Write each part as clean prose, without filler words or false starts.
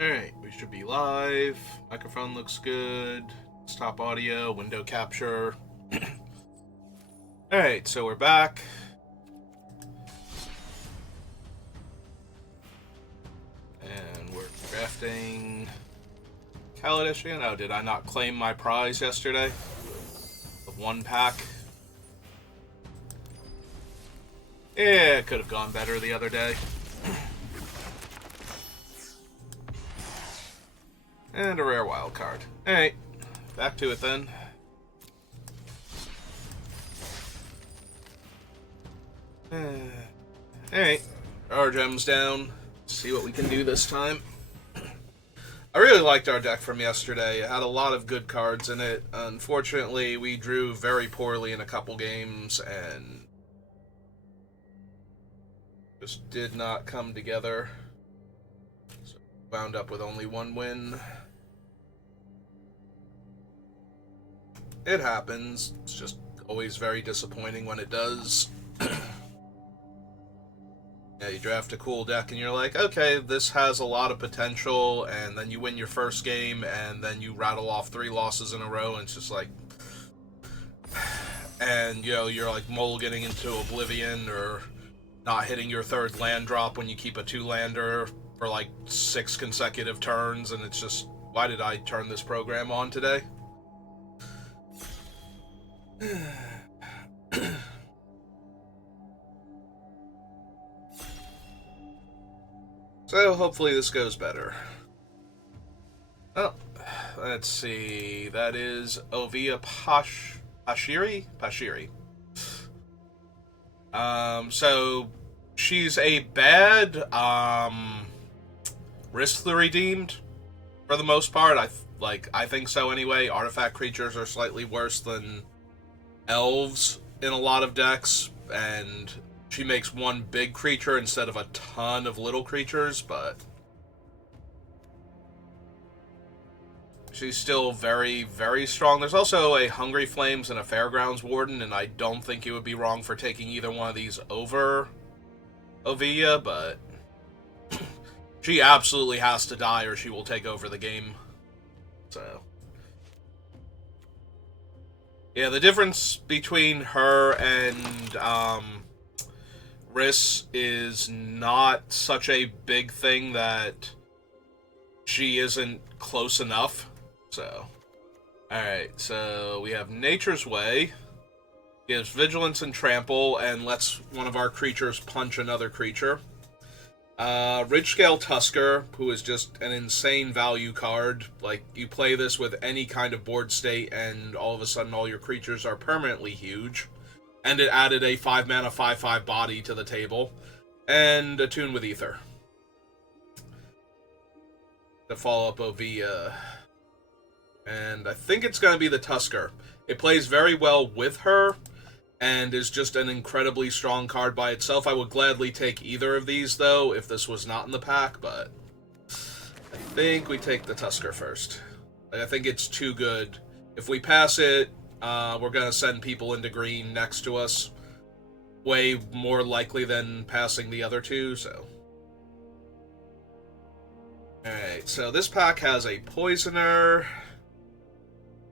Alright, we should be live. Microphone looks good. Stop audio, window capture. Alright, so we're back. And we're drafting Kaladesh. Oh, did I not claim my prize yesterday? The one pack. Yeah, it could have gone better the other day. And a rare wild card. Alright, back to it then. Alright, our gems down. See what we can do this time. I really liked our deck from yesterday. It had a lot of good cards in it. Unfortunately, we drew very poorly in a couple games and just did not come together. So wound up with only one win. It happens. It's just always very disappointing when it does. Yeah, you draft a cool deck and you're like, okay, this has a lot of potential, and then you win your first game, and then you rattle off 3 losses in a row, and it's just like... And, you know, you're like mulliganing into oblivion, or not hitting your 3rd land drop when you keep a 2-lander for like 6 consecutive turns, and it's just, why did I turn this program on today? So, hopefully this goes better. Oh, let's see. That is Ovia Pashiri? Pashiri. So, she's a bad, risk the redeemed, for the most part. I think so anyway. Artifact creatures are slightly worse than elves in a lot of decks, and she makes one big creature instead of a ton of little creatures, but she's still very, very strong. There's also a Hungry Flames and a Fairgrounds Warden, and I don't think you would be wrong for taking either one of these over Ovia, but she absolutely has to die or she will take over the game. So yeah, the difference between her and Riss is not such a big thing that she isn't close enough. So, alright, so we have Nature's Way. Gives Vigilance and Trample, and lets one of our creatures punch another creature. Ridgescale Tusker, who is just an insane value card. Like, you play this with any kind of board state, and all of a sudden all your creatures are permanently huge. And it added a 5-mana 5/5 body to the table. And Attune with Ether. To follow up Ovia. And I think it's going to be the Tusker. It plays very well with her, and is just an incredibly strong card by itself. I would gladly take either of these, though, if this was not in the pack, but I think we take the Tusker first. I think it's too good. If we pass it, we're going to send people into green next to us. Way more likely than passing the other two, so... Alright, so this pack has a Poisoner...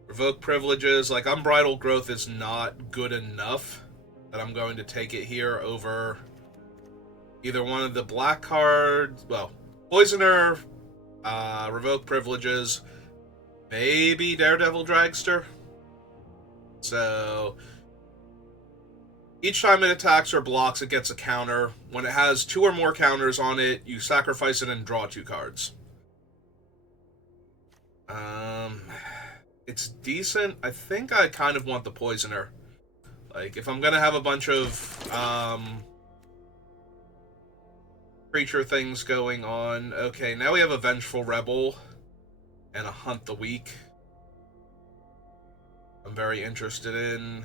Revoke Privileges. Like, Unbridled Growth is not good enough that I'm going to take it here over either one of the black cards. Well, Poisoner, Revoke Privileges, maybe Daredevil Dragster. So, each time it attacks or blocks, it gets a counter. When it has 2 or more counters on it, you sacrifice it and draw 2 cards. It's decent. I think I kind of want the Poisoner. Like, if I'm gonna have a bunch of, creature things going on. Okay, now we have a Vengeful Rebel and a Hunt the Weak. I'm very interested in.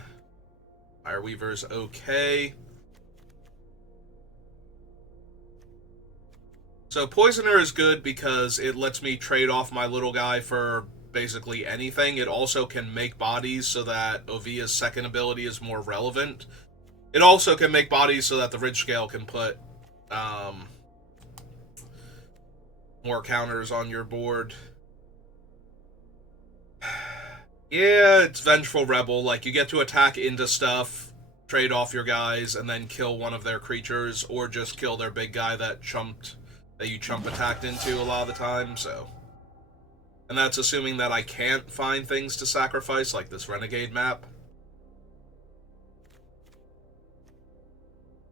Fireweaver's okay. So Poisoner is good because it lets me trade off my little guy for basically anything. It also can make bodies so that Ovia's second ability is more relevant. It also can make bodies so that the Ridgescale can put more counters on your board. Yeah, it's Vengeful Rebel. Like, you get to attack into stuff, trade off your guys, and then kill one of their creatures, or just kill their big guy that you chump attacked into a lot of the time, so. And that's assuming that I can't find things to sacrifice, like this Renegade map.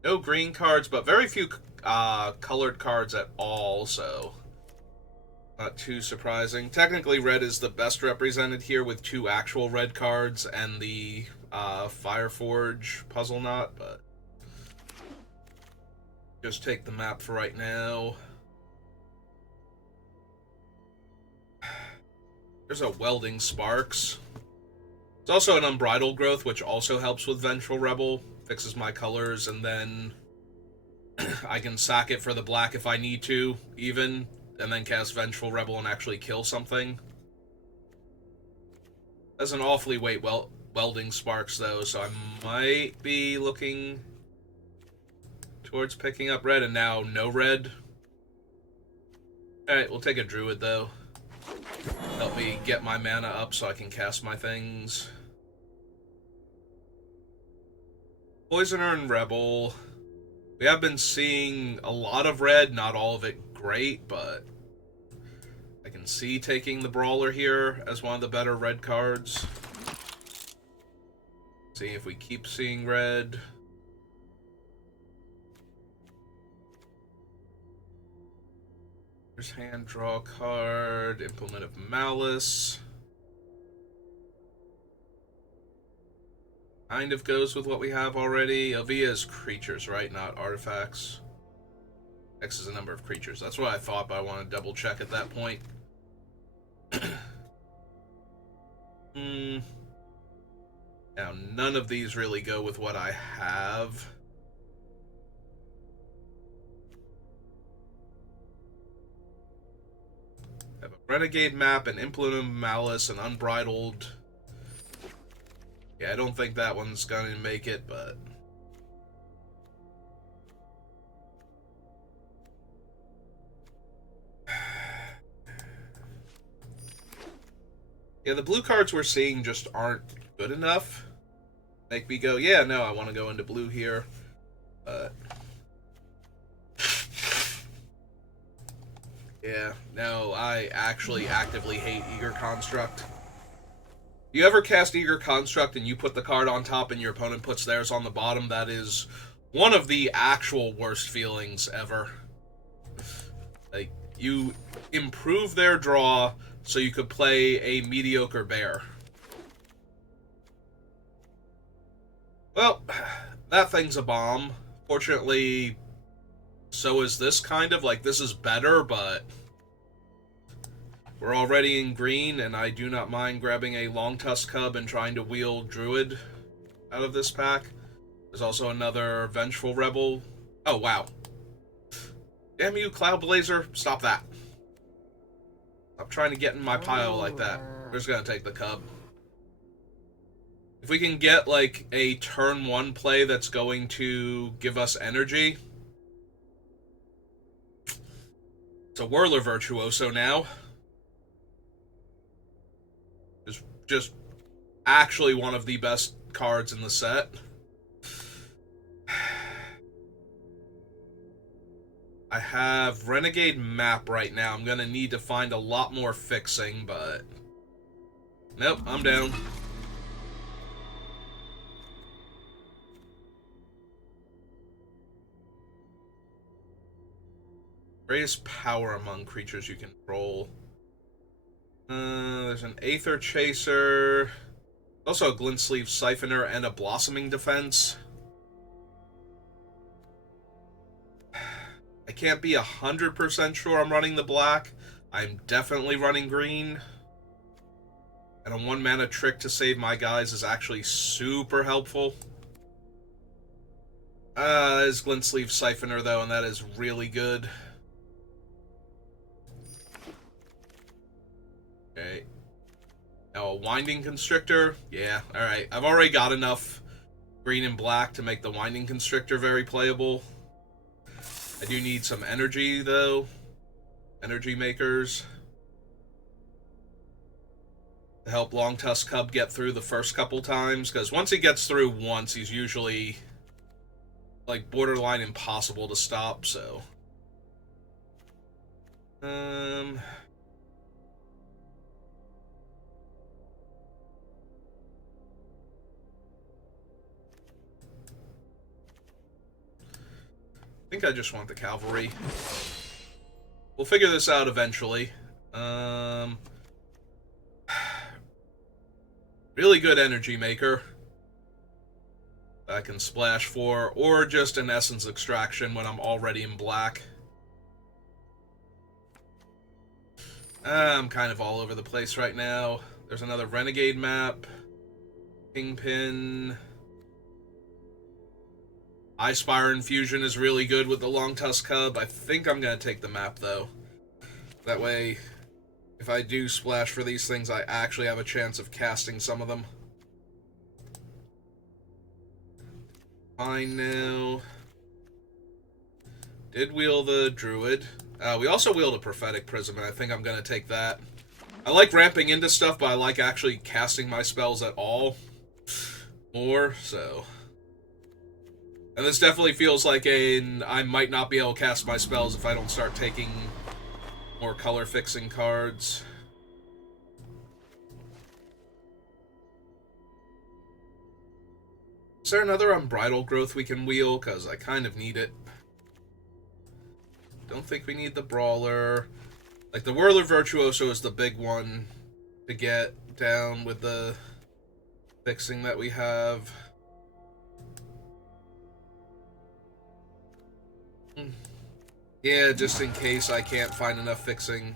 No green cards, but very few colored cards at all, so not too surprising. Technically, red is the best represented here with 2 actual red cards and the Fireforge puzzle knot, but just take the map for right now. There's a Welding Sparks. It's also an Unbridled Growth, which also helps with Vengeful Rebel. Fixes my colors, and then I can sack it for the black if I need to, even, and then cast Vengeful Rebel and actually kill something. That's an awfully weight Welding Sparks, though, so I might be looking towards picking up red, and now no red. Alright, we'll take a Druid, though. Help me get my mana up so I can cast my things. Poisoner and Rebel. We have been seeing a lot of red, not all of it great, but I can see taking the Brawler here as one of the better red cards. See if we keep seeing red. There's hand draw card, Implement of Malice. Kind of goes with what we have already. Avia is creatures, right? Not artifacts. X is a number of creatures. That's what I thought, but I want to double check at that point. Now, none of these really go with what I have. I have a Renegade map, an Implement of Malice, an Unbridled. Yeah, I don't think that one's gonna make it, but... yeah, the blue cards we're seeing just aren't good enough. Make me go, yeah, no, I want to go into blue here. But... yeah, no, I actually actively hate Eager Construct. You ever cast Eager Construct and you put the card on top and your opponent puts theirs on the bottom? That is one of the actual worst feelings ever. Like, you improve their draw so you could play a mediocre bear. Well, that thing's a bomb. Fortunately, so is this kind of. Like, this is better, but... we're already in green, and I do not mind grabbing a Long Tusk Cub and trying to wheel Druid out of this pack. There's also another Vengeful Rebel. Oh, wow. Damn you, Cloud Blazer. Stop that. Stop trying to get in my pile like that. We're just gonna take the Cub. If we can get, like, a turn 1 play that's going to give us energy... it's a Whirler Virtuoso now. Just actually one of the best cards in the set. I have Renegade map right now. I'm gonna need to find a lot more fixing, but... nope, I'm down. Raise power among creatures you control. There's an Aether Chaser. Also a Glint Sleeve Siphoner and a Blossoming Defense. I can't be 100% sure I'm running the black. I'm definitely running green. And a 1-mana trick to save my guys is actually super helpful. That is Glint Sleeve Siphoner, though, and that is really good. Okay. Now a Winding Constrictor. Yeah, alright. I've already got enough green and black to make the Winding Constrictor very playable. I do need some energy, though. energy makers to help Long Tusk Cub get through the first couple times, because once he gets through once, he's usually like borderline impossible to stop. So I think I just want the cavalry. We'll figure this out eventually. Really good energy maker I can splash for, or just an essence extraction when I'm already in black. I'm kind of all over the place right now. There's another renegade map. Kingpin. Eye-Spire Infusion is really good with the Long Tusk Cub. I think I'm going to take the map, though. That way, if I do splash for these things, I actually have a chance of casting some of them. Fine now. Did wheel the Druid. We also wheeled a Prophetic Prism, and I think I'm going to take that. I like ramping into stuff, but I like actually casting my spells at all more, so... And this definitely feels like I might not be able to cast my spells if I don't start taking more color-fixing cards. Is there another Unbridled Growth we can wheel? Because I kind of need it. Don't think we need the Brawler. Like, the Whirler Virtuoso is the big one to get down with the fixing that we have. Yeah, just in case I can't find enough fixing.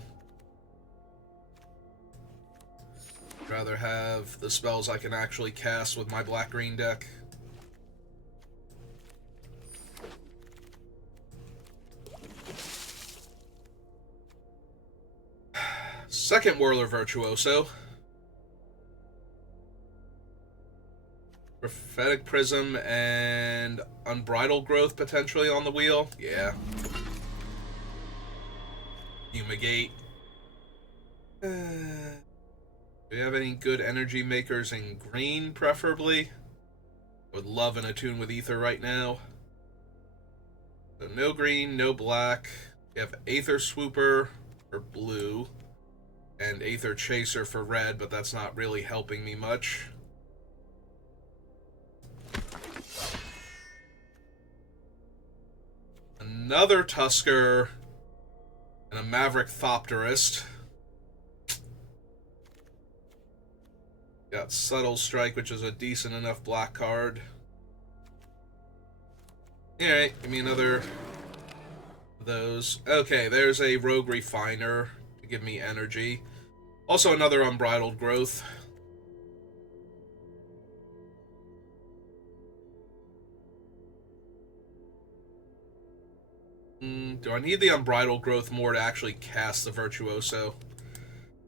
I'd rather have the spells I can actually cast with my black-green deck. Second Whirler Virtuoso. Prophetic Prism and Unbridled Growth potentially on the wheel. Yeah. Fumigate. Do we have any good energy makers in green, preferably? Would love an Attune with Ether right now. So no green, no black. We have Aether Swooper for blue. And Aether Chaser for red, but that's not really helping me much. Another Tusker and a Maverick Thopterist. Got Subtle Strike, which is a decent enough black card. Alright, give me another of those. Okay, there's a Rogue Refiner to give me energy. Also another Unbridled Growth. Do I need the Unbridled Growth more to actually cast the Virtuoso?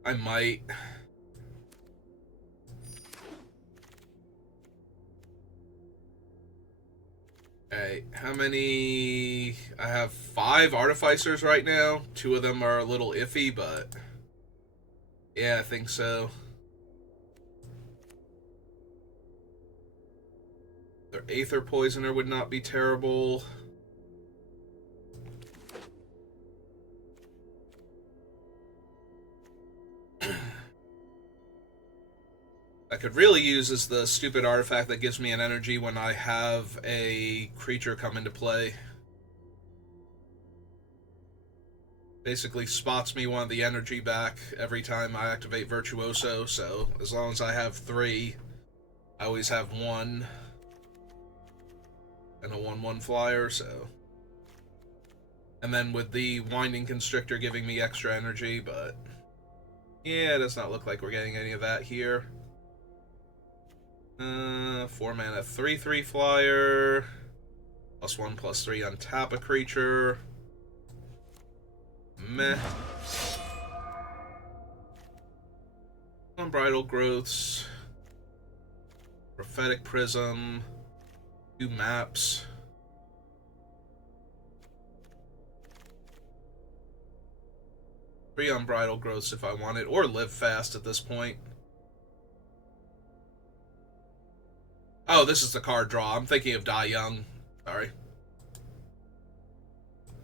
I might. Okay, how many... I have 5 Artificers right now. 2 of them are a little iffy, but... yeah, I think so. Their Aether Poisoner would not be terrible. I could really use is the stupid artifact that gives me an energy when I have a creature come into play. Basically spots me one of the energy back every time I activate Virtuoso, so as long as I have 3, I always have 1. And a 1/1 flyer, so... and then with the Winding Constrictor giving me extra energy, but... yeah, it does not look like we're getting any of that here. 4 mana, 3/3 flyer. +1/+3 untap a creature. Meh. Unbridled Growths. Prophetic Prism. 2 maps. 3 unbridled growths if I want it, or live fast at this point. Oh, this is the card draw. I'm thinking of Die Young. Sorry.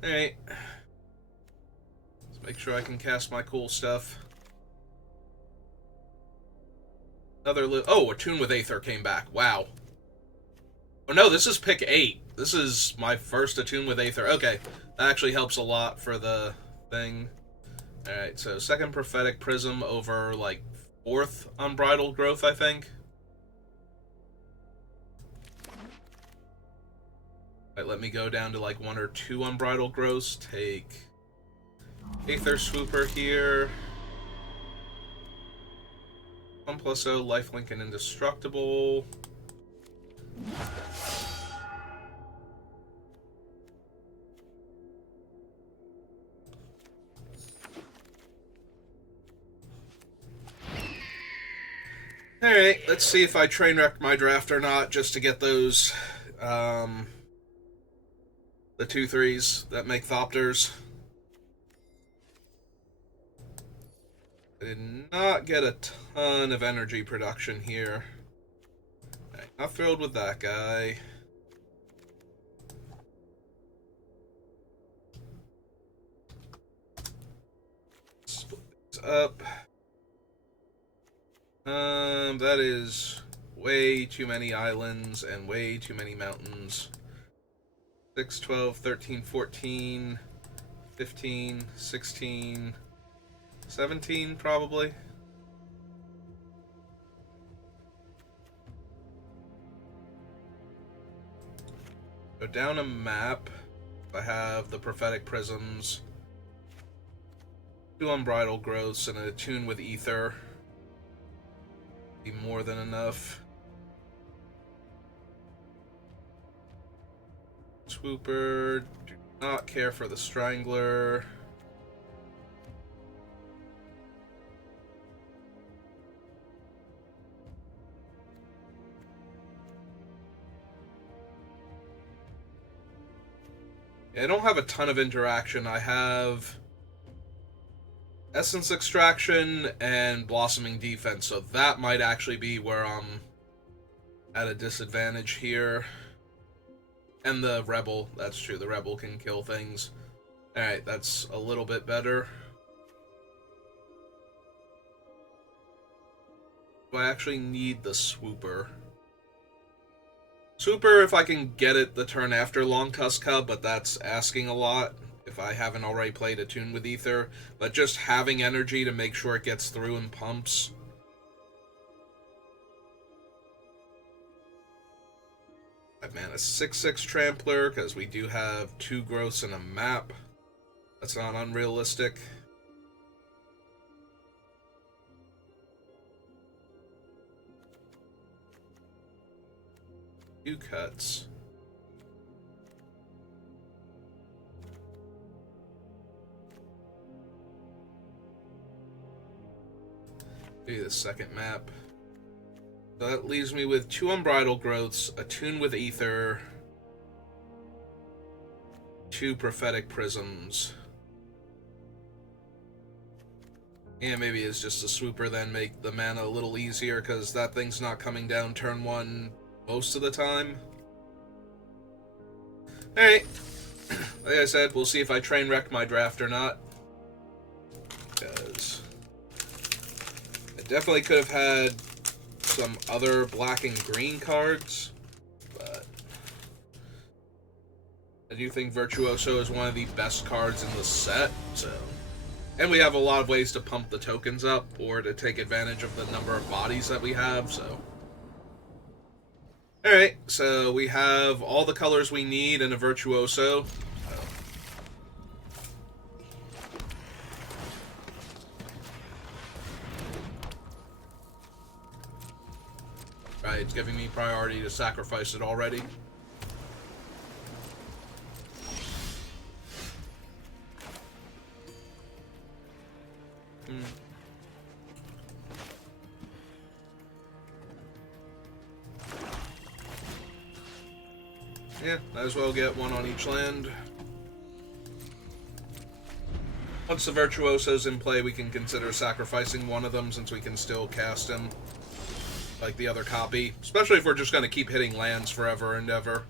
Alright. Let's make sure I can cast my cool stuff. Oh, Attune with Aether came back. Wow. Oh no, this is pick 8. This is my first Attune with Aether. Okay, that actually helps a lot for the thing. Alright, so second Prophetic Prism over, like, 4th Unbridled Growth, I think. Alright, let me go down to, like, 1 or 2 Unbridled Growths. Take Aether Swooper here. 1+0, Lifelink and Indestructible. Alright, let's see if I train wreck my draft or not, just to get those, the 2/3s that make Thopters. I did not get a ton of energy production here. Right, not thrilled with that guy. Split these up. That is way too many islands and way too many mountains. 6, 12, 13, 14, 15, 16, 17 probably. Go down a map. I have the Prophetic Prisms, 2 Unbridled Growths, and a Attune with Aether. Be more than enough. Swooper, do not care for the Strangler. Yeah, I don't have a ton of interaction. I have Essence Extraction and Blossoming Defense, so that might actually be where I'm at a disadvantage here. And the Rebel, that's true, the Rebel can kill things. Alright, that's a little bit better. Do I actually need the Swooper? Swooper, if I can get it the turn after Long Tusk Cub, but that's asking a lot if I haven't already played Attune with Aether. But just having energy to make sure it gets through and pumps. Man, a 6/6 Trampler, because we do have 2 growths and a map. That's not unrealistic. Two cuts. Do the second map. So that leaves me with 2 Unbridled Growths, Attune with Aether, 2 Prophetic Prisms. And maybe it's just a Swooper, then make the mana a little easier, because that thing's not coming down turn 1 most of the time. Alright. Like I said, we'll see if I train wreck my draft or not. Because I definitely could have had some other black and green cards, but I do think Virtuoso is one of the best cards in the set, so. And we have a lot of ways to pump the tokens up, or to take advantage of the number of bodies that we have, so. Alright, so we have all the colors we need in a Virtuoso. Right, it's giving me priority to sacrifice it already. Yeah, might as well get 1 on each land. Once the Virtuoso's in play, we can consider sacrificing one of them since we can still cast him like the other copy. Especially if we're just going to keep hitting lands forever and ever.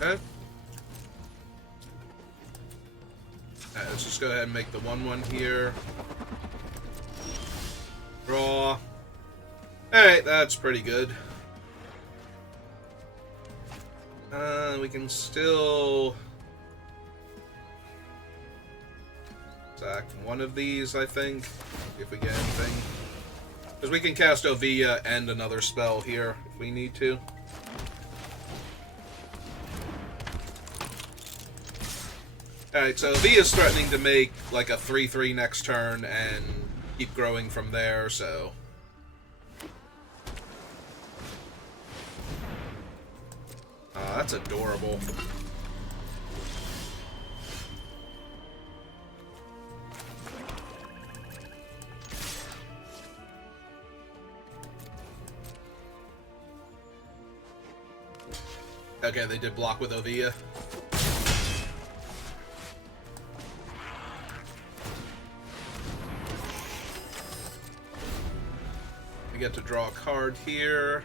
Okay. Alright, let's just go ahead and make the 1/1 here. Draw. Alright, that's pretty good. We can still sack one of these, I think, if we get anything. Because we can cast Ovia and another spell here if we need to. Alright, so V is threatening to make like a 3/3 next turn and keep growing from there, so... that's adorable. Okay, they did block with Ovia. We get to draw a card here.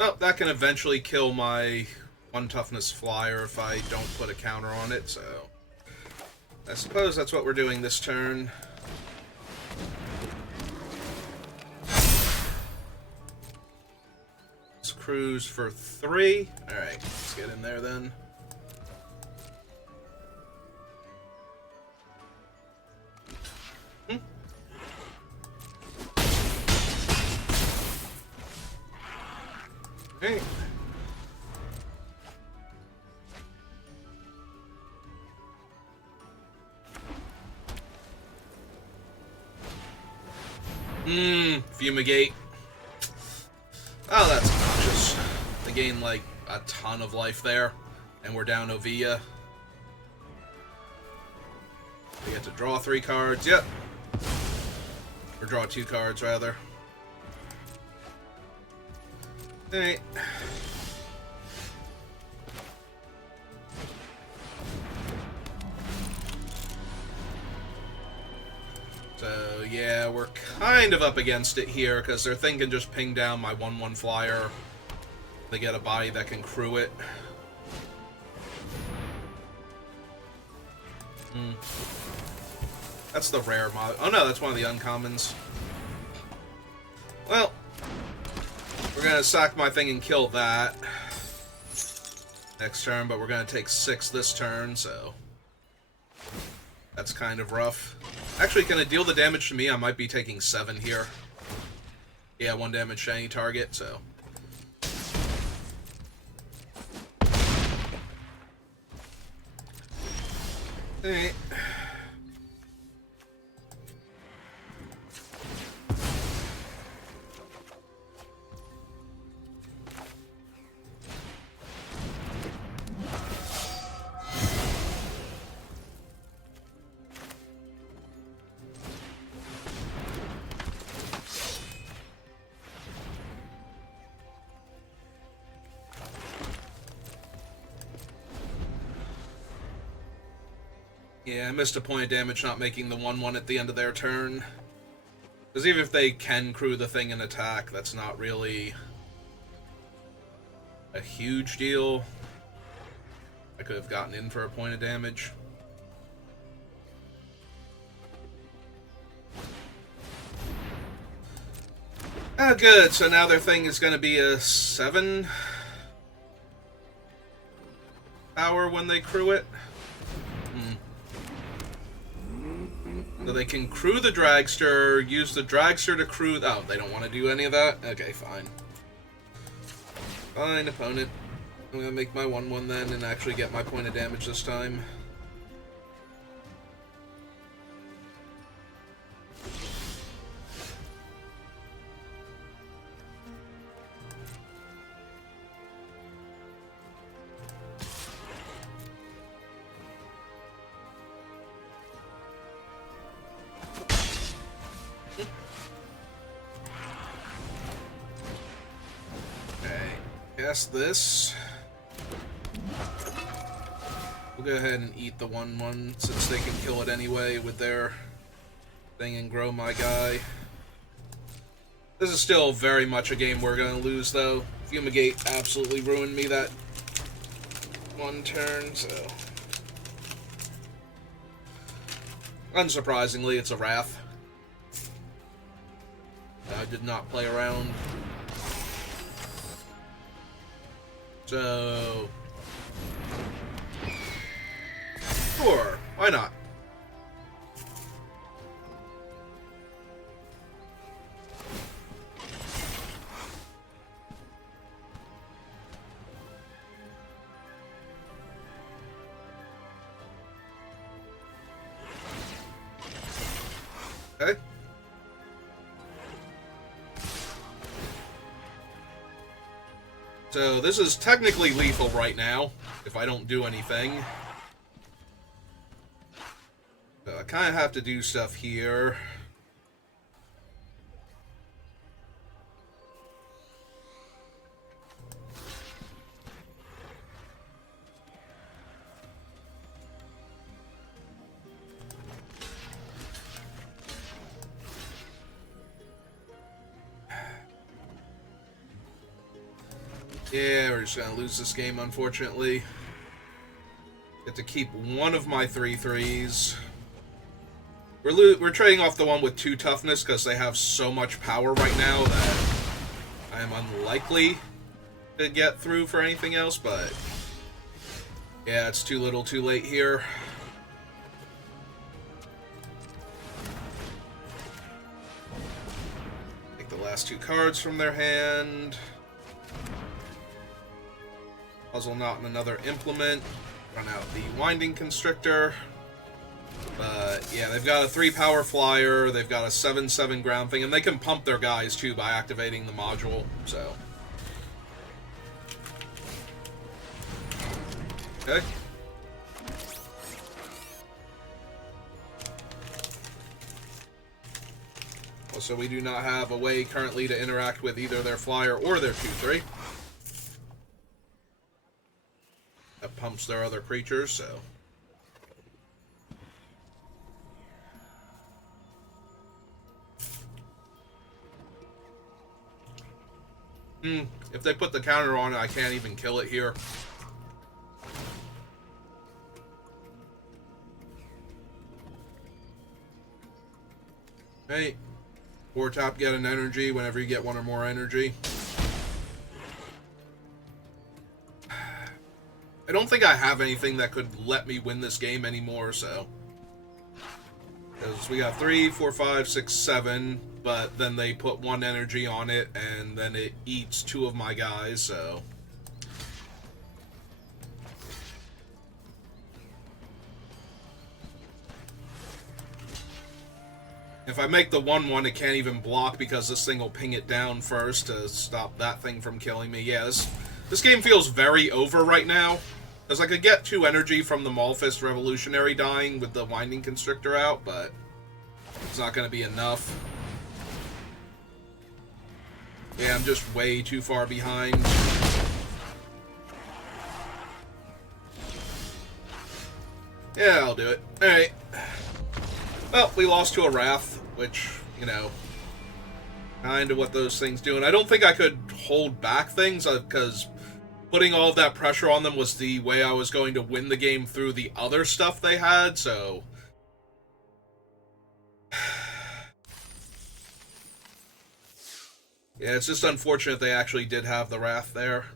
Oh, that can eventually kill my 1 toughness flyer if I don't put a counter on it, so... I suppose that's what we're doing this turn. Let's cruise for 3. Alright, let's get in there then. Hey. Fumigate. Oh, that's obnoxious. They gain, like, a ton of life there, and we're down Ovia. We get to draw 3 cards, yep. Or draw 2 cards, rather. Alright. So, yeah, we're kind of up against it here, because their thing can just ping down my 1/1 flyer. They get a body that can crew it. That's the rare mod. Oh no, that's one of the uncommons. Well, we're gonna sack my thing and kill that next turn, but we're gonna take 6 this turn, so that's kind of rough. Actually, can it deal the damage to me? I might be taking 7 here. Yeah, 1 damage to any target, so. Alright. Yeah, I missed a point of damage not making the 1/1 at the end of their turn. Because even if they can crew the thing and attack, that's not really a huge deal. I could have gotten in for a point of damage. Oh, good. So now their thing is going to be a 7 power when they crew it. So they can crew the dragster, use the dragster to crew... Oh, they don't want to do any of that? Okay, fine. Fine, opponent. I'm going to make my 1/1 then and actually get my point of damage this time. cast this. We'll go ahead and eat the 1/1 since they can kill it anyway with their thing and grow my guy. This is still very much a game we're going to lose, though. Fumigate absolutely ruined me that one turn, so... Unsurprisingly, it's a Wrath. I did not play around. So... Sure, why not? Okay. So this is technically lethal right now, if I don't do anything. So I kind of have to do stuff here. Yeah, we're just gonna lose this game, unfortunately. Get to keep one of my 3/3s. We're trading off the one with 2 toughness because they have so much power right now that I am unlikely to get through for anything else, but yeah, it's too little too late here. Take the last 2 cards from their hand. Puzzle Knot and another Implement. Run out the Winding Constrictor. But yeah, they've got a 3 power flyer, they've got a 7/7 ground thing, and they can pump their guys too by activating the module, so. Okay. Also, we do not have a way currently to interact with either their flyer or their 2/3. That pumps their other creatures, so. If they put the counter on it, I can't even kill it here. Hey, 4 tap, get an energy whenever you get 1 or more energy. I don't think I have anything that could let me win this game anymore, so. Because we got 3, 4, 5, 6, 7, but then they put 1 energy on it, and then it eats 2 of my guys, so. If I make the 1/1, it can't even block because this thing will ping it down first to stop that thing from killing me. Yeah, this game feels very over right now. Because I could get 2 energy from the Maulfist Revolutionary dying with the Winding Constrictor out, but it's not going to be enough. Yeah, I'm just way too far behind. Yeah, I'll do it. Alright. Well, we lost to a Wrath, which, you know, kind of what those things do. And I don't think I could hold back things, because putting all of that pressure on them was the way I was going to win the game through the other stuff they had, so. Yeah, it's just unfortunate they actually did have the Wrath there.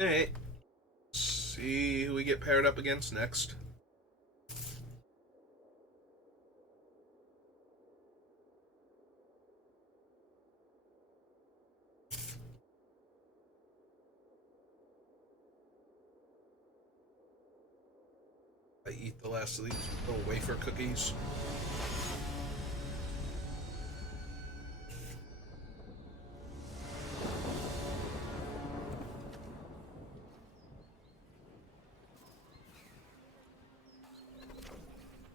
Alright. See who we get paired up against next. the last of these little wafer cookies.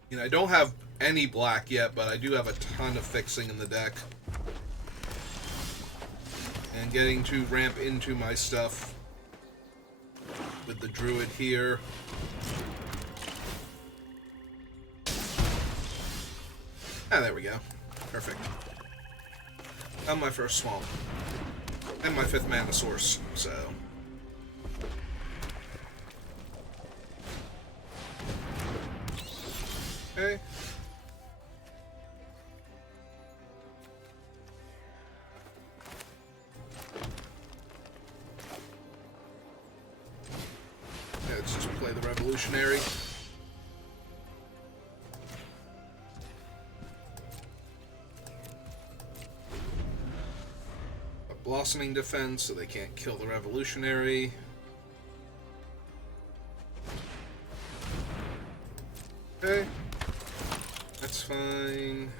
You know, I don't have any black yet, but I do have a ton of fixing in the deck. And getting to ramp into my stuff with the druid here. Ah, there we go. Perfect. Got my first swamp. And my 5th mana source, so... Okay. Yeah, let's just play the Revolutionary. A Blossoming Defense, so they can't kill the Revolutionary. Okay. That's fine.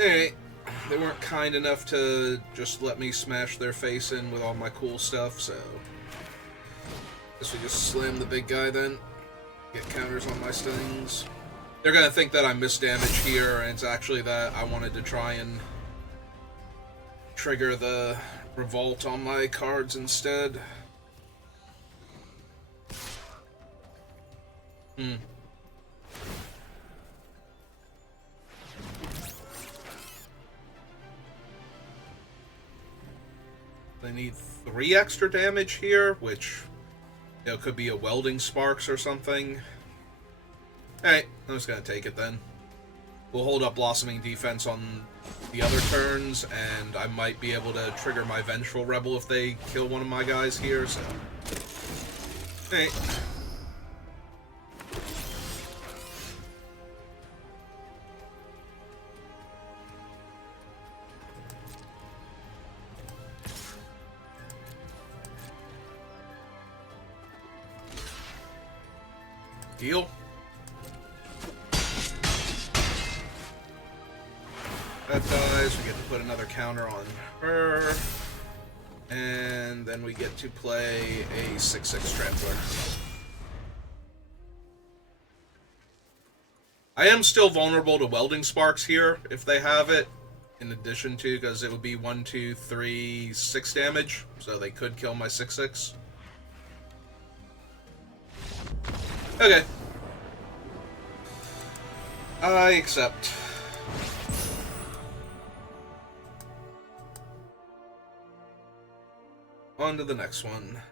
Alright. They weren't kind enough to just let me smash their face in with all my cool stuff, so... Guess we just slam the big guy then. Get counters on my stings. They're gonna think that I missed damage here, and it's actually that I wanted to try and trigger the revolt on my cards instead. They need 3 extra damage here, which, you know, could be a welding sparks or something. Alright, I'm just gonna take it then. We'll hold up Blossoming Defense on the other turns, and I might be able to trigger my Vengeful Rebel if they kill one of my guys here, so... Alright. Deal. That dies, we get to put another counter on her. And then we get to play a 6/6 Trampler. I am still vulnerable to Welding Sparks here, if they have it. In addition to, because it would be 1, 2, 3, 6 damage. So they could kill my 6/6. Okay. I accept. On to the next one.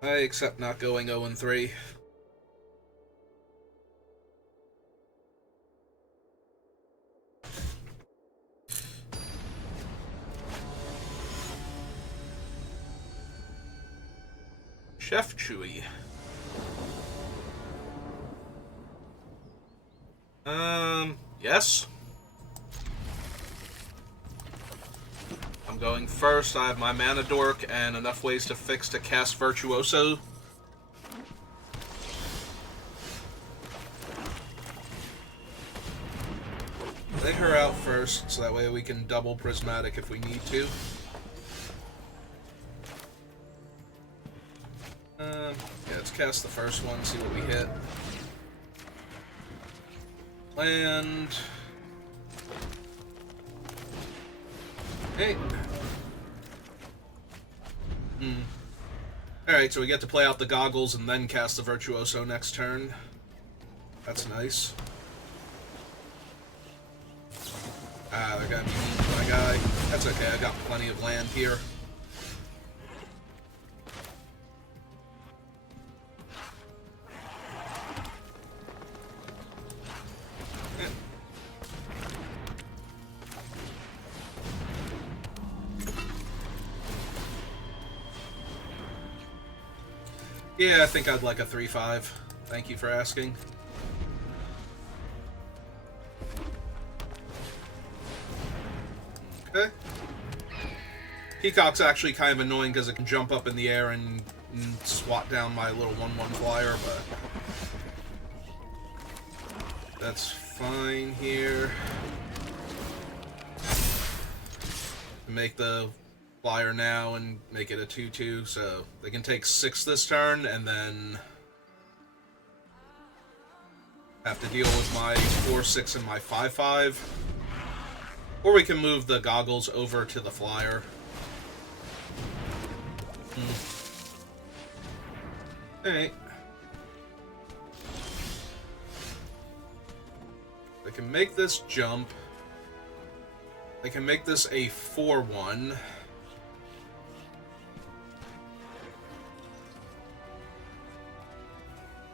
I accept not going 0-3. Chef Chewy. Yes. I'm going first. I have my Mana Dork and enough ways to fix to cast Virtuoso. Lay her out first, so that way we can double Prismatic if we need to. Yeah, let's cast the first one, see what we hit. Land. Hey. Alright, so we get to play out the goggles and then cast the Virtuoso next turn. That's nice. Ah, they're gonna be mean to my guy. That's okay, I got plenty of land here. Yeah, I think I'd like a 3-5. Thank you for asking. Okay. Peacock's actually kind of annoying because it can jump up in the air and swat down my little 1/1 flyer, but that's fine here. Make the flyer now and make it a 2/2, so they can take 6 this turn and then have to deal with my 4/6 and my 5/5. Or we can move the goggles over to the flyer. Alright. They can make this jump. They can make this a 4/1.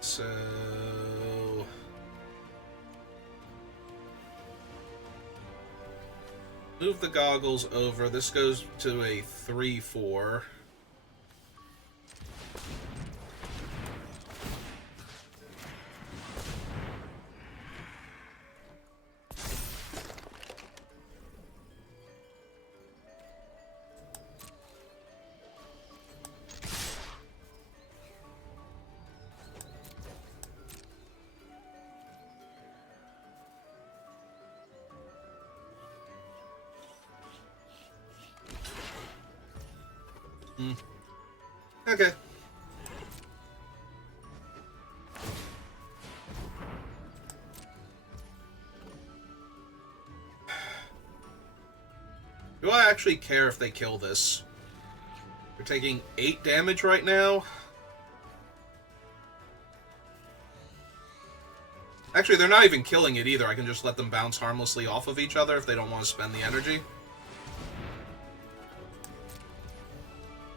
So... move the goggles over. This goes to a 3/4. Okay. Do I actually care if they kill this? They're taking 8 damage right now. Actually, they're not even killing it either. I can just let them bounce harmlessly off of each other if they don't want to spend the energy.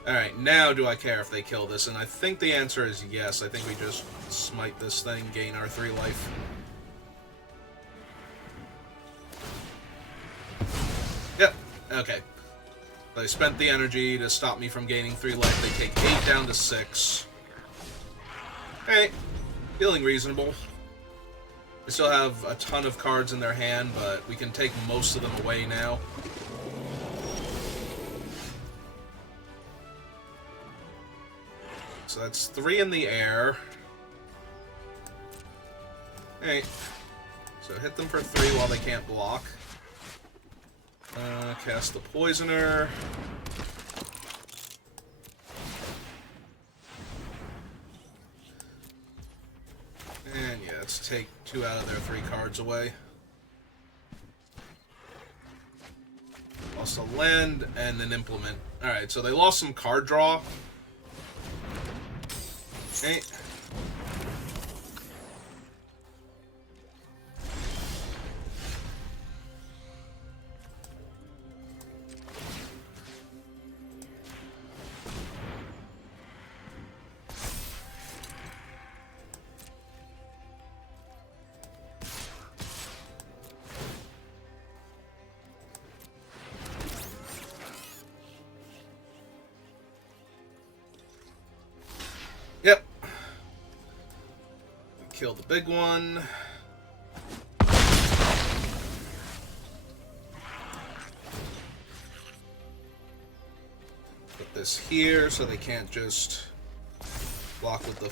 Alright, now do I care if they kill this? And I think the answer is yes. I think we just smite this thing, gain our 3 life. Yep, okay. They spent the energy to stop me from gaining 3 life. They take 8 down to 6. Alright, feeling reasonable. They still have a ton of cards in their hand, but we can take most of them away now. So that's 3 in the air. Alright. So hit them for 3 while they can't block. Cast the Poisoner. And yeah, let's take 2 out of their 3 cards away. Lost a land and an implement. Alright, so they lost some card draw. Okay. Yep. Kill the big one. Put this here so they can't just block with the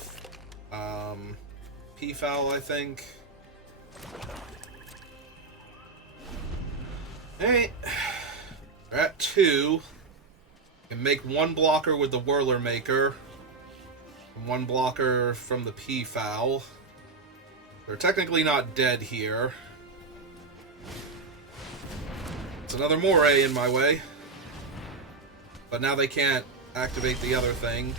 P-foul, I think. Alright. We're at 2. Can make 1 blocker with the Whirler Maker. 1 blocker from the P-foul. They're technically not dead here. It's another Moray in my way. But now they can't activate the other thing.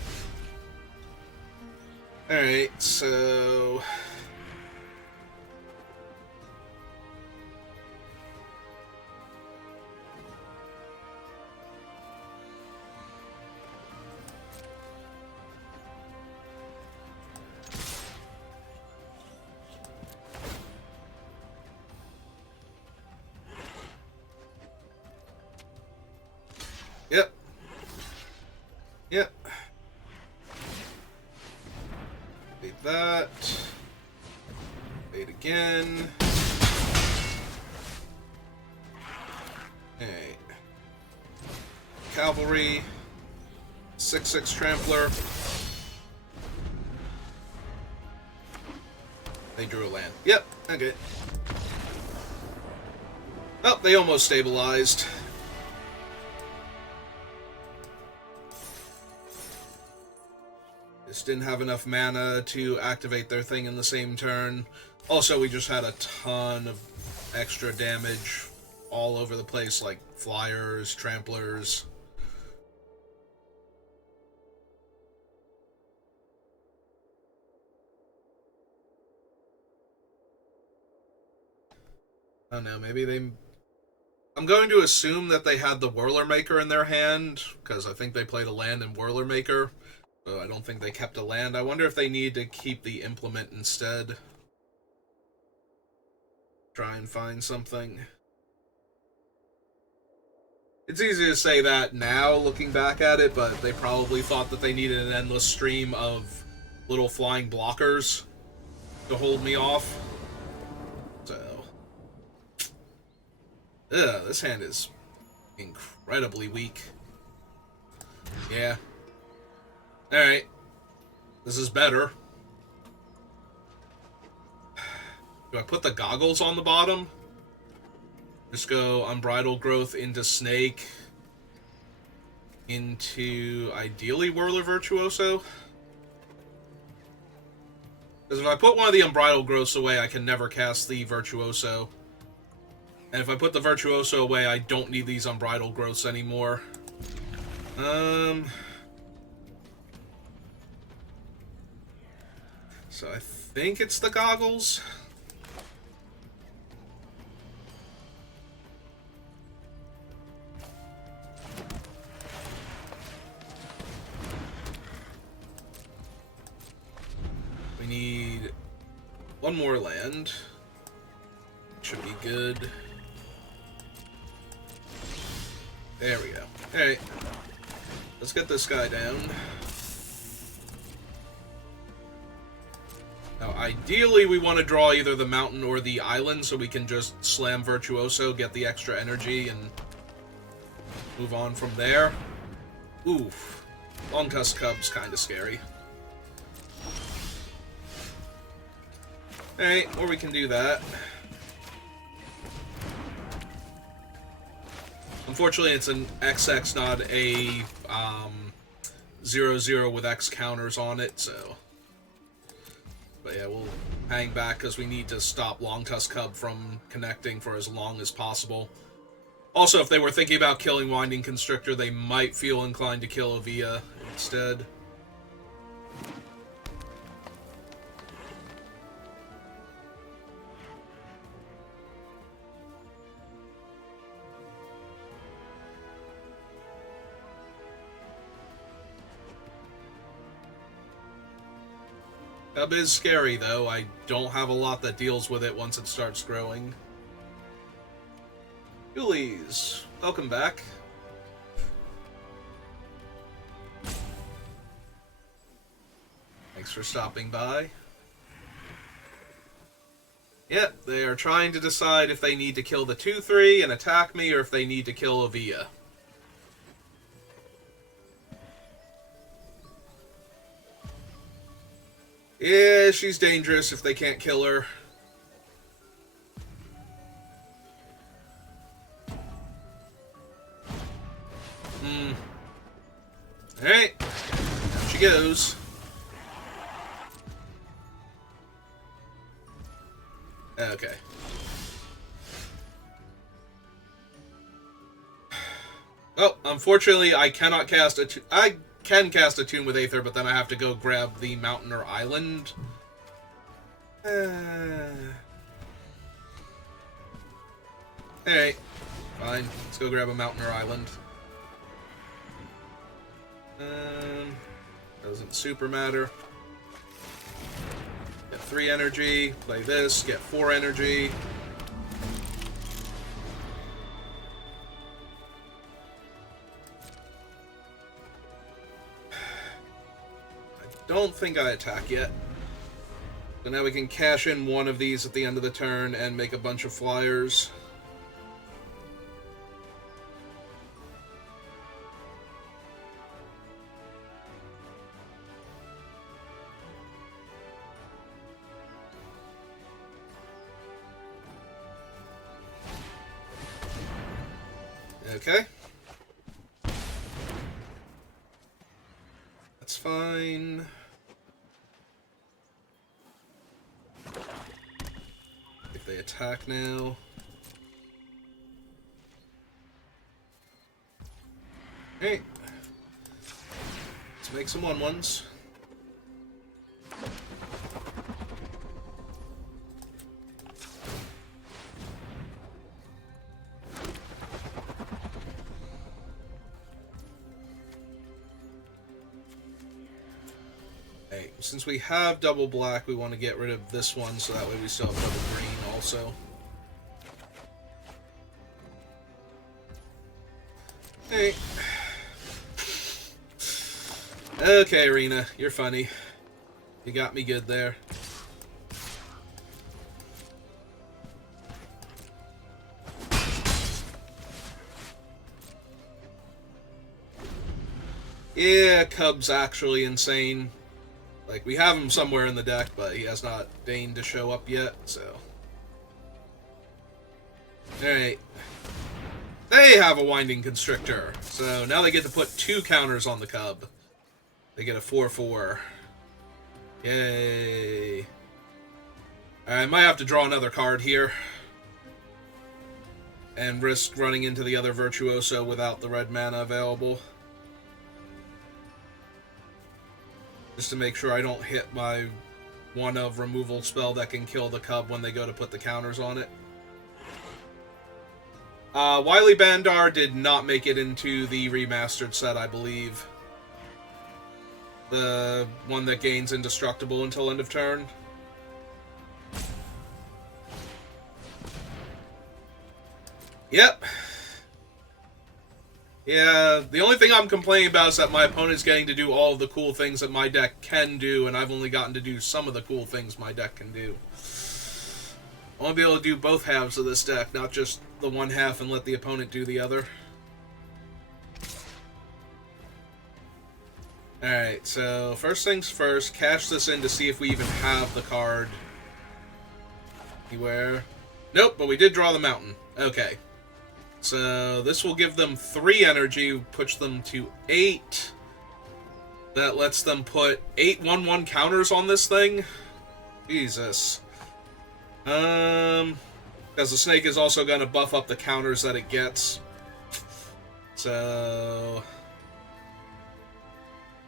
Alright, so... Yep. Yep. like that. Wait again. Alright. Cavalry. 6/6 Trampler. They drew a land. Yep, okay. Oh, they almost stabilized. Just didn't have enough mana to activate their thing in the same turn. Also, we just had a ton of extra damage all over the place, like flyers, tramplers. I don't know, maybe they... I'm going to assume that they had the Whirler Maker in their hand, because I think they played a land in Whirler Maker. So I don't think they kept a land. I wonder if they need to keep the Implement instead. Try and find something. It's easy to say that now, looking back at it, but they probably thought that they needed an endless stream of little flying blockers to hold me off. So... Ugh, this hand is incredibly weak. Yeah. Alright. This is better. Do I put the goggles on the bottom? Just go Unbridled Growth into Snake. Into, ideally, Whirler Virtuoso? Because if I put one of the Unbridled Growths away, I can never cast the Virtuoso. And if I put the Virtuoso away, I don't need these Unbridled Growths anymore. So I think it's the goggles. We need one more land. Should be good. There we go. Alright. Let's get this guy down. Now, ideally, we want to draw either the mountain or the island so we can just slam Virtuoso, get the extra energy, and move on from there. Oof. Long-Tusk Cub's kind of scary. Alright, or we can do that. Unfortunately, it's an XX, not a 0/0 with X counters on it, so... But yeah, we'll hang back because we need to stop Long-Tusk Cub from connecting for as long as possible. Also, if they were thinking about killing Winding Constrictor, they might feel inclined to kill Avia instead. Cub is scary, though. I don't have a lot that deals with it once it starts growing. Julies, welcome back. Thanks for stopping by. Yep, they are trying to decide if they need to kill the 2/3 and attack me, or if they need to kill Avia. Yeah, she's dangerous if they can't kill her. Alright. Down she goes. Okay. Oh, unfortunately, I cannot cast a... I can cast a Tune with Aether, but then I have to go grab the mountain or island. Alright. Fine. Let's go grab a mountain or island. Doesn't super matter. Get 3 energy. Play this. Get 4 energy. Don't think I attack yet. So now we can cash in one of these at the end of the turn and make a bunch of flyers. Okay. That's fine. If they attack now. Hey. Let's make some 1/1s. Since we have double black, we want to get rid of this one so that way we still have double green also. Hey. Okay, Arena, you're funny. You got me good there. Yeah, Cub's actually insane. Like, we have him somewhere in the deck, but he has not deigned to show up yet, so... Alright. They have a Winding Constrictor, so now they get to put 2 counters on the Cub. They get a 4/4. Yay. I might have to draw another card here. And risk running into the other Virtuoso without the red mana available. Just to make sure I don't hit my one-of removal spell that can kill the Cub when they go to put the counters on it. Wily Bandar did not make it into the remastered set, I believe. The one that gains indestructible until end of turn. Yep. Yeah, the only thing I'm complaining about is that my opponent's getting to do all of the cool things that my deck can do, and I've only gotten to do some of the cool things my deck can do. I want to be able to do both halves of this deck, not just the one half and let the opponent do the other. Alright, so first things first, cash this in to see if we even have the card. Beware. Nope, but we did draw the mountain. Okay. So this will give them 3 energy, push them to 8. That lets them put 8 1/1 counters on this thing. Jesus. Because the snake is also going to buff up the counters that it gets. So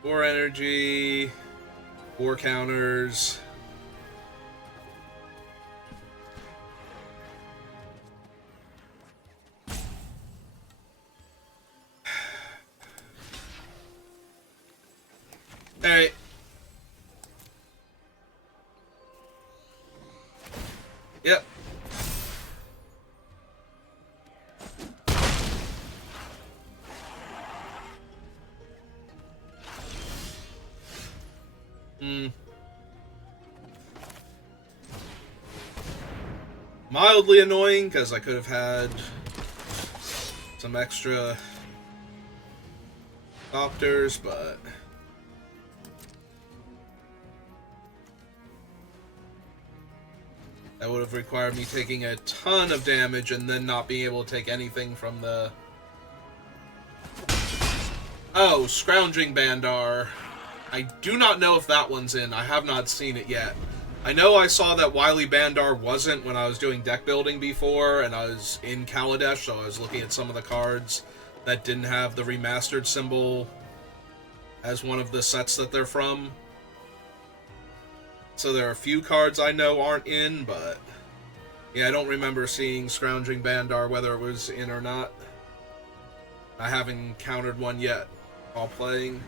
4 energy, 4 counters. Alright. Yep. Mildly annoying, because I could have had some extra doctors, but... that would have required me taking a ton of damage and then not being able to take anything from the... Oh, Scrounging Bandar. I do not know if that one's in. I have not seen it yet. I know I saw that Wily Bandar wasn't when I was doing deck building before, and I was in Kaladesh, so I was looking at some of the cards that didn't have the remastered symbol as one of the sets that they're from. So there are a few cards I know aren't in, but... yeah, I don't remember seeing Scrounging Bandar, whether it was in or not. I haven't encountered one yet while playing.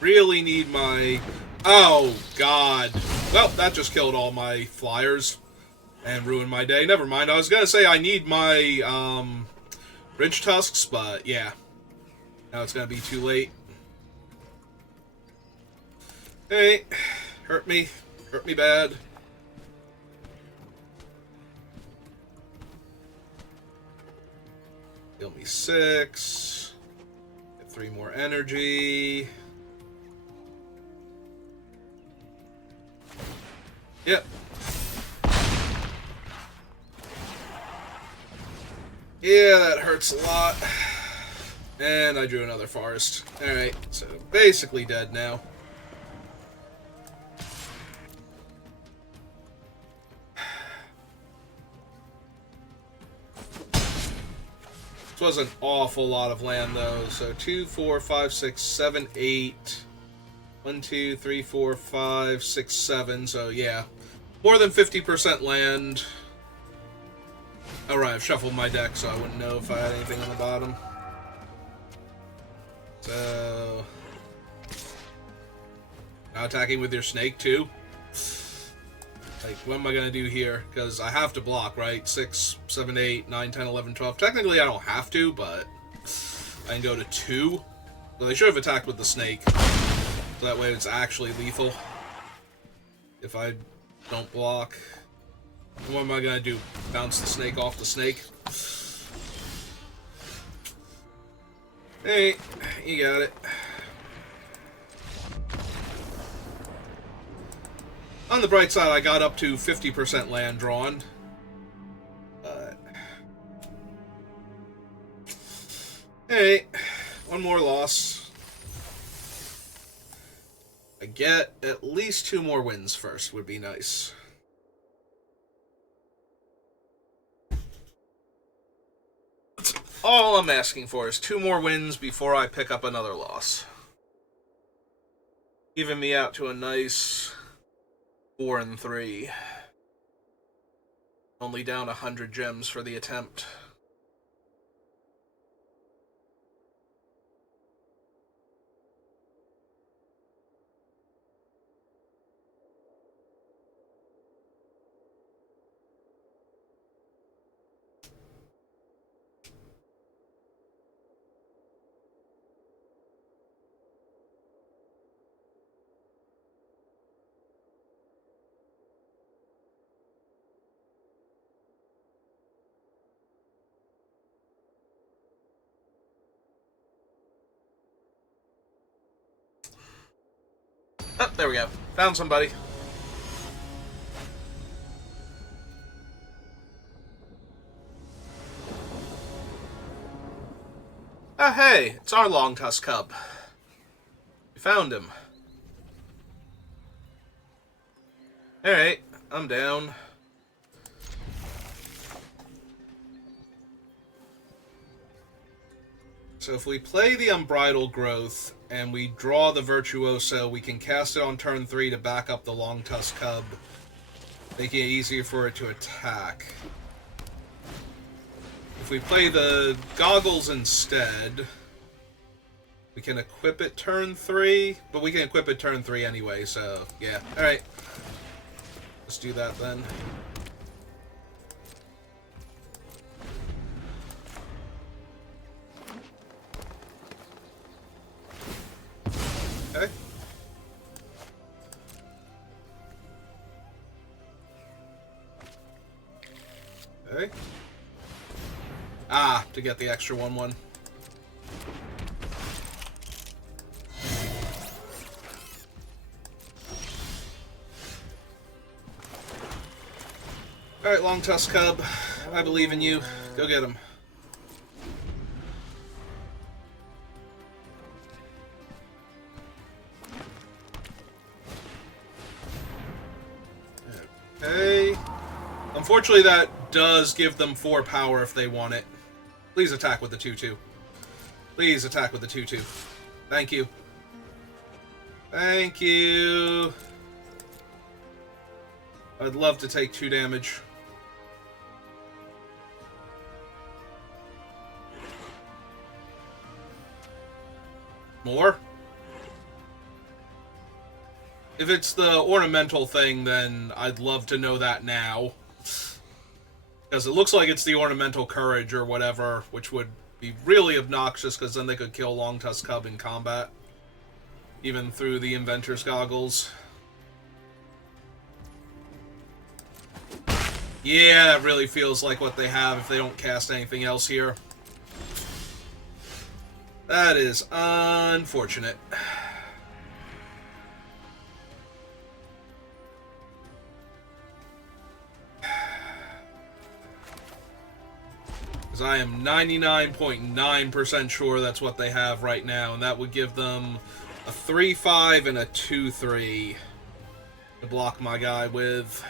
Really need my... oh, God. Well, that just killed all my flyers and ruined my day. Never mind. I was gonna say I need my ridge tusks, but yeah. Now it's gonna be too late. Hey, hurt me. Hurt me bad. Heal me 6. Get 3 more energy. Yep. Yeah, that hurts a lot. And I drew another forest. Alright, so basically dead now. This was an awful lot of land, though. So 2, 4, 5, 6, 7, 8. 1, 2, 3, 4, 5, 6, 7. So yeah, more than 50% land. Alright, I've shuffled my deck, so I wouldn't know if I had anything on the bottom. So now attacking with your snake too. Like, what am I going to do here? Because I have to block, right? 6, 7, 8, 9, 10, 11, 12. Technically, I don't have to, but I can go to 2. So they should have attacked with the snake. So that way it's actually lethal. If I don't block. And what am I going to do? Bounce the snake off the snake? Hey, you got it. On the bright side, I got up to 50% land drawn. But hey, one more loss. I get at least 2 more wins first would be nice. That's all I'm asking for is 2 more wins before I pick up another loss. Even me out to a nice 4-3. Only down 100 gems for the attempt. Oh, there we go. Found somebody. Oh, hey, it's our long tusk cub. We found him. Alright, I'm down. So if we play the Unbridled Growth and we draw the Virtuoso, we can cast it on turn 3 to back up the Long Tusk Cub, making it easier for it to attack. If we play the Goggles instead, we can equip it turn 3, but we can equip it turn 3 anyway, so yeah. Alright. Let's do that then. Okay. Okay. Ah, to get the extra 1/1. Alright, Long Tusk Cub. I believe in you. Go get him. Okay. Unfortunately, that does give them 4 power if they want it. Please attack with the 2/2. Please attack with the 2/2. Thank you. Thank you. I'd love to take 2 damage. More? If it's the ornamental thing, then I'd love to know that now. Because it looks like it's the ornamental courage or whatever, which would be really obnoxious because then they could kill Longtusk Cub in combat. Even through the Inventor's Goggles. Yeah, it really feels like what they have if they don't cast anything else here. That is unfortunate. Because I am 99.9% sure that's what they have right now, and that would give them a 3-5 and a 2-3 to block my guy with.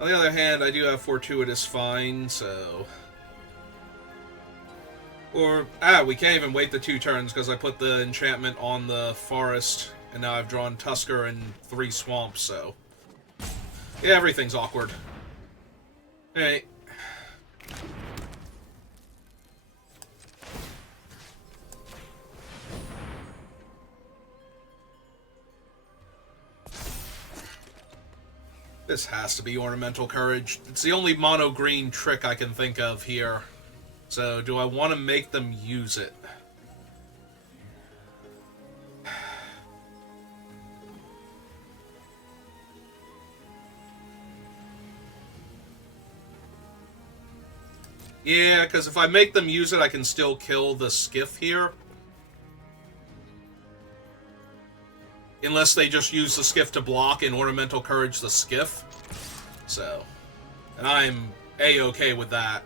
On the other hand, I do have Fortuitous Find, so... Or, we can't even wait the 2 turns because I put the enchantment on the forest, and now I've drawn Tusker and 3 swamps, so... Yeah, everything's awkward. Alright. This has to be Ornamental Courage. It's the only mono-green trick I can think of here. So, do I want to make them use it? Yeah, because if I make them use it, I can still kill the Skiff here. Unless they just use the Skiff to block and Ornamental Courage the Skiff. So, and I'm A-okay with that.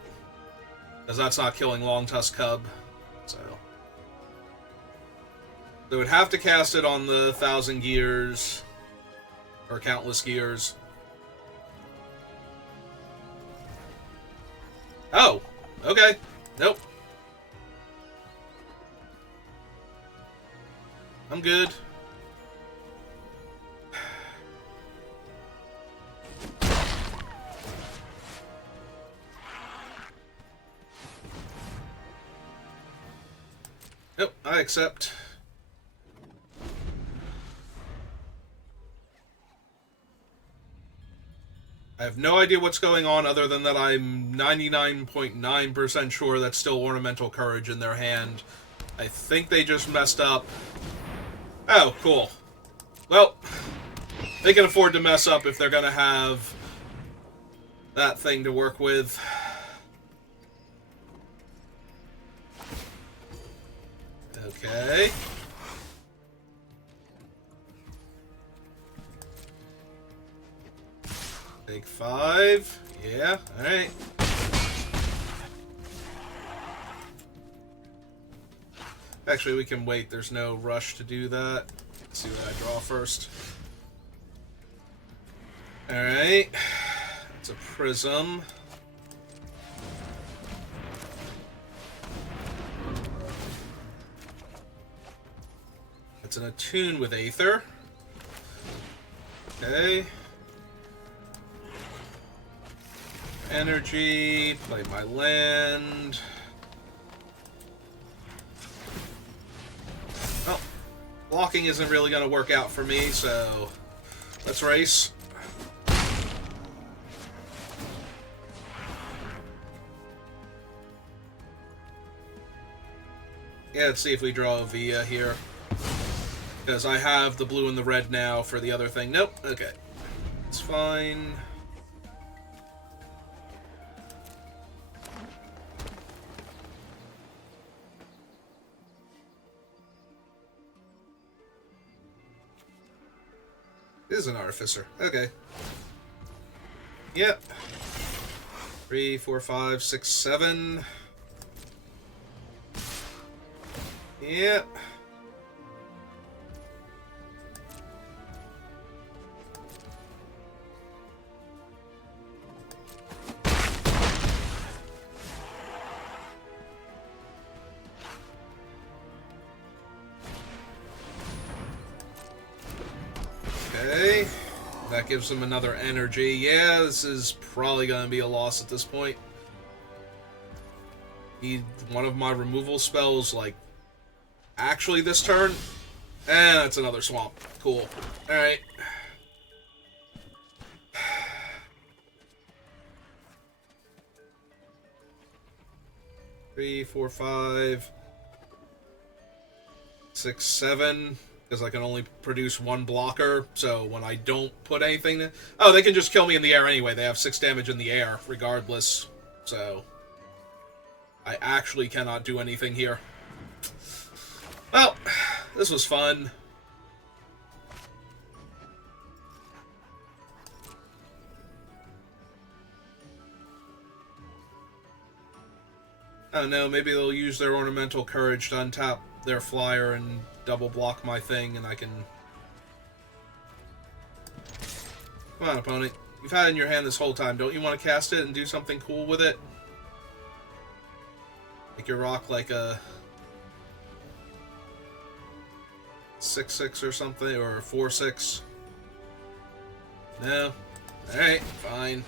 Because that's not killing Longtusk Cub. So. They would have to cast it on the 1,000 gears. Or countless gears. Oh! Okay. Nope. I'm good. Nope, I accept. I have no idea what's going on other than that I'm 99.9% sure that's still Ornamental Courage in their hand. I think they just messed up. Oh, cool. Well, they can afford to mess up if they're gonna have that thing to work with. Okay. Take 5. Yeah, alright. Actually, we can wait. There's no rush to do that. Let's see what I draw first. Alright. It's a prism. It's an attune with Aether. Okay. Energy, play my land. Well, blocking isn't really going to work out for me, so let's race. Yeah, let's see if we draw a Via here. Because I have the blue and the red now for the other thing. Nope, okay. It's fine. It is an Artificer. Okay. Yep. 3, 4, 5, 6, 7. Yep. Okay. That gives him another energy. Yeah, this is probably going to be a loss at this point. Need one of my removal spells, like, actually this turn. And that's another swamp. Cool. Alright. 3, 4, 5, 6, 7. Because I can only produce one blocker, so when I don't put anything in... Oh, they can just kill me in the air anyway. They have 6 damage in the air, regardless. So... I actually cannot do anything here. Well, this was fun. I don't know, maybe they'll use their Ornamental Courage to untap their flyer and double block my thing, and I can... Come on, opponent. You've had it in your hand this whole time. Don't you want to cast it and do something cool with it? Make your rock like a 6/6 or something, or a 4/6. No? Alright, fine.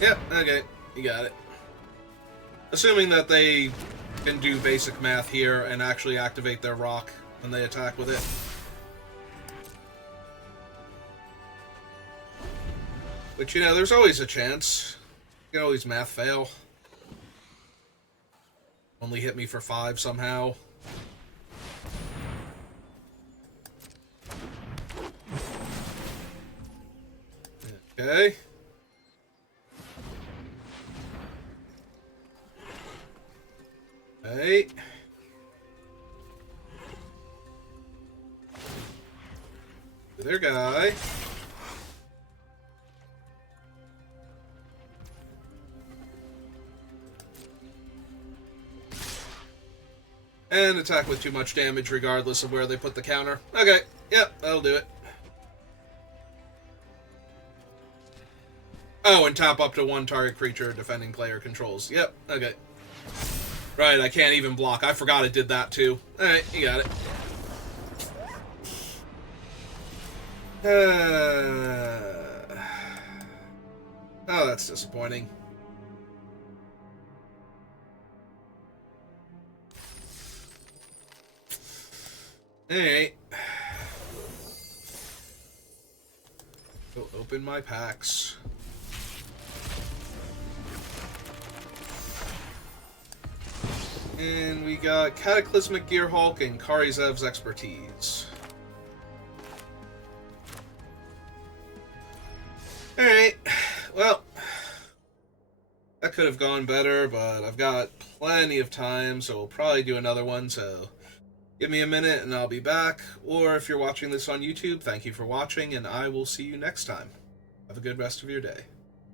Yep, okay. You got it. Assuming that they can do basic math here and actually activate their rock when they attack with it. But, you know, there's always a chance. You can always math fail. Only hit me for 5 somehow. Okay. Hey. Their guy. And attack with too much damage regardless of where they put the counter. Okay, yep, that'll do it. Oh, and top up to 1 target creature defending player controls. Yep, okay. Right, I can't even block. I forgot it did that too. Alright, you got it. Oh, that's disappointing. Alright. Go open my packs. And we got Cataclysmic Gearhulk and Karizev's Expertise. Alright, well, that could have gone better, but I've got plenty of time, so we'll probably do another one, so give me a minute and I'll be back. Or if you're watching this on YouTube, thank you for watching, and I will see you next time. Have a good rest of your day.